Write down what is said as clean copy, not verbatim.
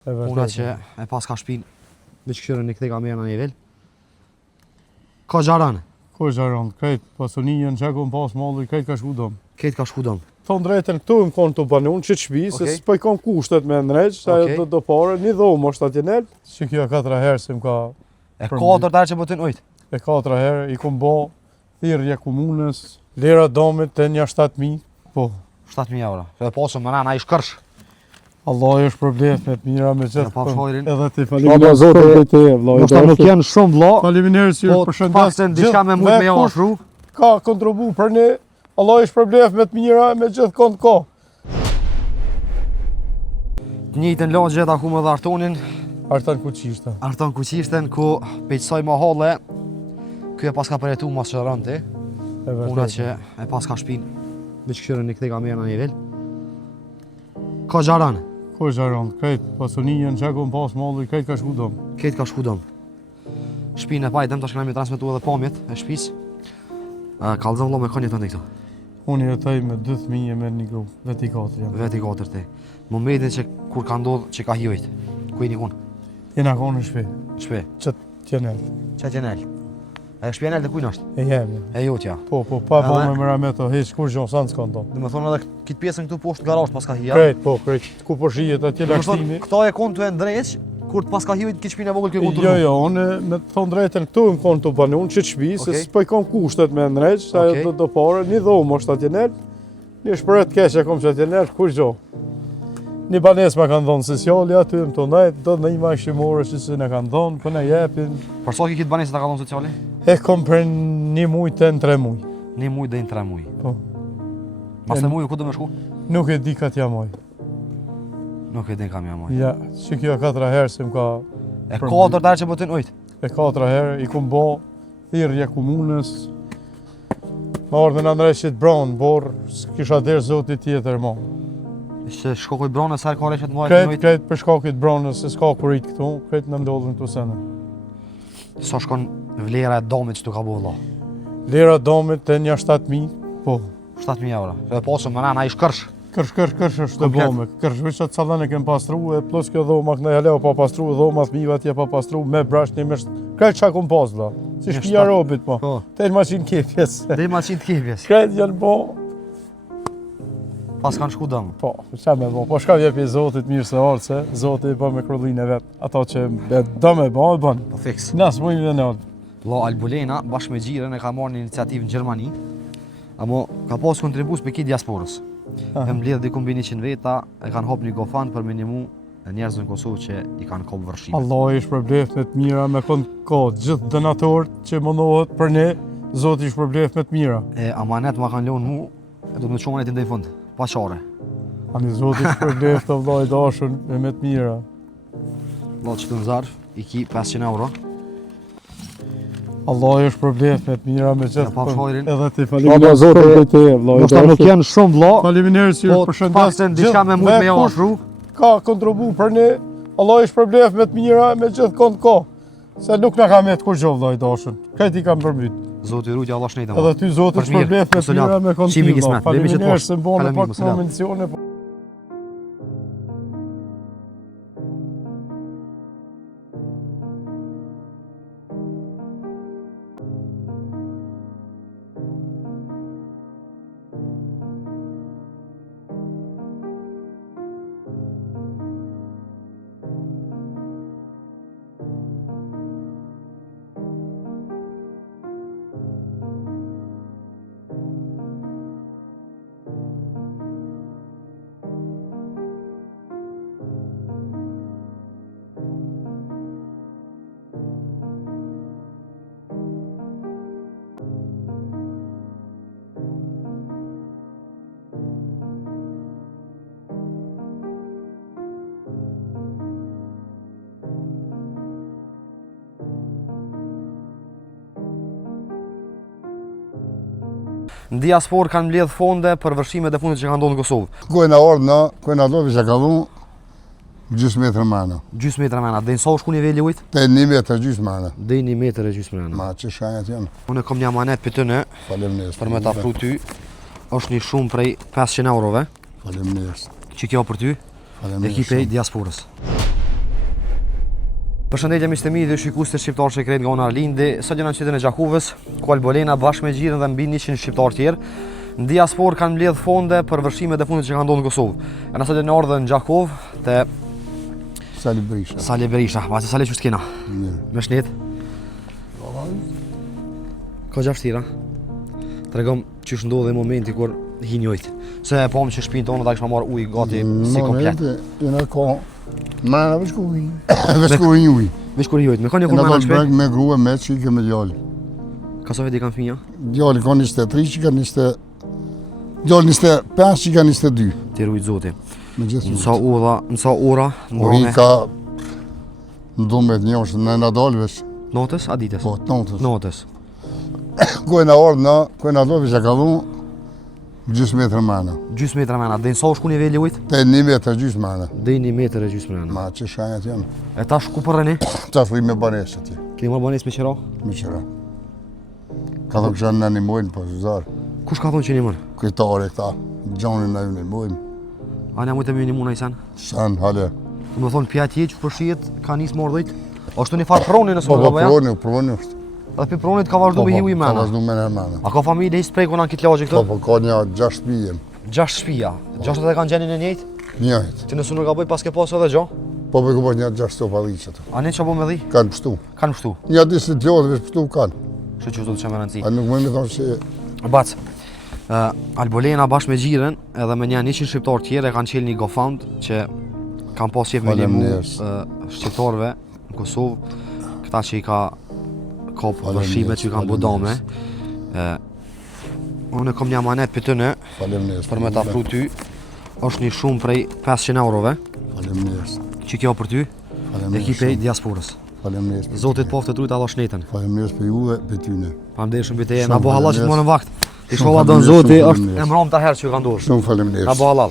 Puna që e pas ka shpinë me që këshyrën e këte ka merë në nivel. Ka gjarane? Ko gjarane, krejt pasunijën që e kom pas malli, krejt ka shku dom. Krejt ka shku dom. Thonë drejten këtu më konë të banun që të shpi, se s'poj kom kushtet me ndreq, sa ajo do pare, një dhomë është atje nel, që kjo 4 herë se më ka... E 4 herë që bëtin ujtë? E 4 herë, i kom bo thirrje komunës, lera domit të një 7.000, po. 7.000 euro. Dhe pasëm më rana i shkërsh. Allah është problem me të mira me gjithë. Edhe ti faleminderit për të vëllai. Ndoshta nuk janë shumë vëlla. Faleminderit që ju përshëndes. Po pasën diçka me mund me jashru. Ka kontribu për ne. Allah është problem me të mira me gjithë kënd ka. Të njëjtën lagje taku me Artonin. Arton Kuqishten. Arton Kuqishten ku peqsoj mahalle. Ky e pas ka përjetu mas çarante. Puna që e pas ka shpinë me këshyrën e këte ka merë në nivel. Ka gjarane? Ko gjarane, krejt pasunijën që e kom pas malli, krejt ka shku dom. Krejt ka shku dom. Shpinë e pajtëm, tash këna mi transmitu edhe pamjet e shpis. Kalëzëm vëlla me ka njëtën të këto? Unë jetoj me 2 fëmijë me një grup, veti 4 jam. Veti 4 ti. Momentin që kur ka ndodhë që ka hjojt, ku i një kun? Jena konë në shpi. Shpi? Qëtë tjenel. Qëtë tjenel? E shpjenel dhe kujnë është? E jemi. E jotja? Po, pa me mëra me të heq, kur gjohë, sa në s'ka ndonë. Dhe me thonë edhe kitë pjesën këtu poshtë garasht pas ka hija? Krejt, ku përshijet atje lakshtimi. Këta e konë të e ndreq, kur të pas ka hijojt kitë shpinë e vogël kjo konë të rru? Jo, unë me të thonë drejten këtu më konë të banun që të shpi, se s'poj kom kushtet me ndreq, sa ajo do pare, një dhomë është atje nel, një shpëret keqe kom që atje nel, kur gjohë. Një banes ma kanë dhonë sociali aty, më të najtë, do në ima shqimore që se në kanë dhonë, për në jepin. Për sa ki kitë banes të ka dhonë sociali? E kom për 1 muj të në 3 muj. 1 muj dhe në 3 muj? Po. Mas të muju, ku do me shku? Nuk e di ka t'ja muj. Nuk e di ka mja muj? Ja, që kjo 4 herë se më ka... E 4 herë që bëtin ujtë? E 4 herë, i kom bo thirrje komunës. Ma ardhën Andreshit Bronë, borë, s'kisha derë zotit tjetër mo. Që shkokoj Bronës, sërë ka reshet muajt në ujtë? Krejt për shkokit Bronës, se s'ka kurit këtu, krejt në ndodhën të sene. Sa shkon vlera e domit që tu ka bu vëlla? Vlera domit të një 7.000, po. 7.000 euro. Dhe pasëm më rana i shkërsh? Kërsh është të bome. Kërsh vishë të salën e kem pastru, e plus kjo dhoma këne haleo pa pastru, dhoma thmiva tje pa pastru, me brash një mesht. Krejt qa kom pas, la. Si shpija robit, po. Tej maqin kepjes. Tej maqin kepjes. Krejt janë bo. Pas kanë shku dëmë? Po, qa me bo. Po shka vjepi Zotit mirë se orë, se Zotit i bë me krullin e vetë. Ato që dëmë e bo, e bënë. Po fiks. Nasë mujnë dhe në orë. La Albulena, bashkë me Gjiren, e ka marrë një iniciativë në Gjermani. Amo ka pas kontribus për ki diasporës. E mbledh diku mbi 100 veta, e kanë hop një gofan për minimu njerëzën Kosovë që i kanë kopë vërshime. Allah ishë përblef me të mira, me konë ka gjithë donatorët që mundohet për ne, Zotë ishë përblef me të mira. E amanet ma kanë lonë mu, e do të me të shumën e të ndaj fund, pa qare. Ani Zotë ishë përblef të vllai dashun me të mira. La që të në zarf, i ki 500 euro. Allah është përblef me të mira me gjithë kënd. Edhe ti faleminderit për të vllai. Ndoshta nuk janë shumë vëlla. Faleminderit që ju përshëndes. Po pasën diçka me mund me jashru. Ka kontribu për ne. Allah është përblef me të mira me gjithë kënd ka. Se nuk na ka me të kur gjoh vllai dashun. Këtë i kam përmbyt. Zoti rujtja Allah shnejta. Edhe ty Zoti është përblef me të mira me kënd. Faleminderit se bënë pak mensione. Në diasporë kanë mbledh fonde për vërshimet e fundit që kanë ndodhur në Kosovë. Kojna ardhna, kojna dobi që ka dhu, gjysë metrë mana. Gjysë metrë mana, dhe në sa u shku nivelli ujtë? Te 1 metër gjysë mana. Dhe 1 metër e gjysë mana. Ma që shanjat janë. Unë kom një amanet për të në, për me ta pru ty, është një shumë prej 500 eurove. Faleminderit. Që kjo për ty, ekipe i diasporës. Përshëndetje miqtë e mi dhe shikues të shqiptarë që krejt nga unë Arlindi. Sot jena në qytetin e Gjakovës, ku Albolena bashkë me Xhirën dhe mbi 100 shqiptarë tjerë në diasporë kanë mbledh fonde për vërshimet e fundit që kanë ndodhur në Kosovë. E na sot në ardhur në Gjakovë te Sali Berisha. Sali Berisha. Masi Sali çu skena. Me shnet. Ka gjashtira. Tregom çish ndodhi momenti kur hi njëjt. Se e pam që shtëpinë tonë ta kishma marr ujë gati si komplet. Jena ka mana veç ku ujë. Veç ku ujë. Veç kur jojt, me kanë kur Në mana do shpejt. me grua me çike me djalë. Ka sa veti kanë fëmija? Djali ka 23, çika 20. Djali 25, çika 22. Ti rujt zoti. Me gjithë. Në sa ora, në Uri rrome, ka ndomet njosh në Nadal veç. notës, a ditës? Po, notës. Notës. Ku e na ardh na, ku e na do veç ka dhun gjysmë metër mana. Gjysmë metra mena, dhe në sa u shku niveli ujt? Te 1 metër gjysmë mana. Dhe 1 metër e gjysmë mena. Ma që shanjat janë. E tash ku përreni? Ta fri me banesë atje. Keni marrë banes me qëra? Me qëra. Ka thonë që në animojnë po zuzar. Kush ka thonë që një mërë? Kujtare këta, gjonin në animojnë. A një mujtë e mjë një muna i sen? Sen, hale. Të më thonë pja tje që përshijet ka njësë morë dhejt? Ashtu një farë proni nësë Po, më po, gaba ja? provoni është. Edhe për pronit ka vazhdu me hiu i Ka mena. vazhdu me në mena. A ka familje i sprej kuna në kitë lagje Po, këto? po, ka një 6 shpijen. 6 shpija. 6 e kanë gjenin e njëjtë? Njëjt. Që nësë nuk ka bëj pas ke pasë edhe gjo? Po, po, ka një 6 stopa liqë ato. A një që bo me dhi? Kanë pështu. Kanë pështu. Një disi të lodhë veç pështu kanë. Që që të që me rëndësi. A nuk më thonë që Bac, Albolena bashkë me Xhirën edhe me një 100 shqiptarë tjerë e kanë qelë një GoFund që kanë pas qef me limu Faleminderit. shqiptarëve në Kosovë, këta që i ka vërshime që i kanë budame. Unë kom një amanet për të në, faleminderit. për me ta pru ty, është një shumë prej 500 eurove Faleminderit. që kjo për ty, Faleminderit. ekipe i diasporës. Faleminderit. Zotit poftë të trujt Allah shnetën. Faleminderit për juve, për tyne. Pamderit shumë për teje, Shumë na bo halal që të faleminderit. morën vakt. Ti Shumë shoha do në faleminderit, zoti, shumë është faleminderit. emram të herë që ju ka ndodhur. Shumë faleminderit. Na bo halal.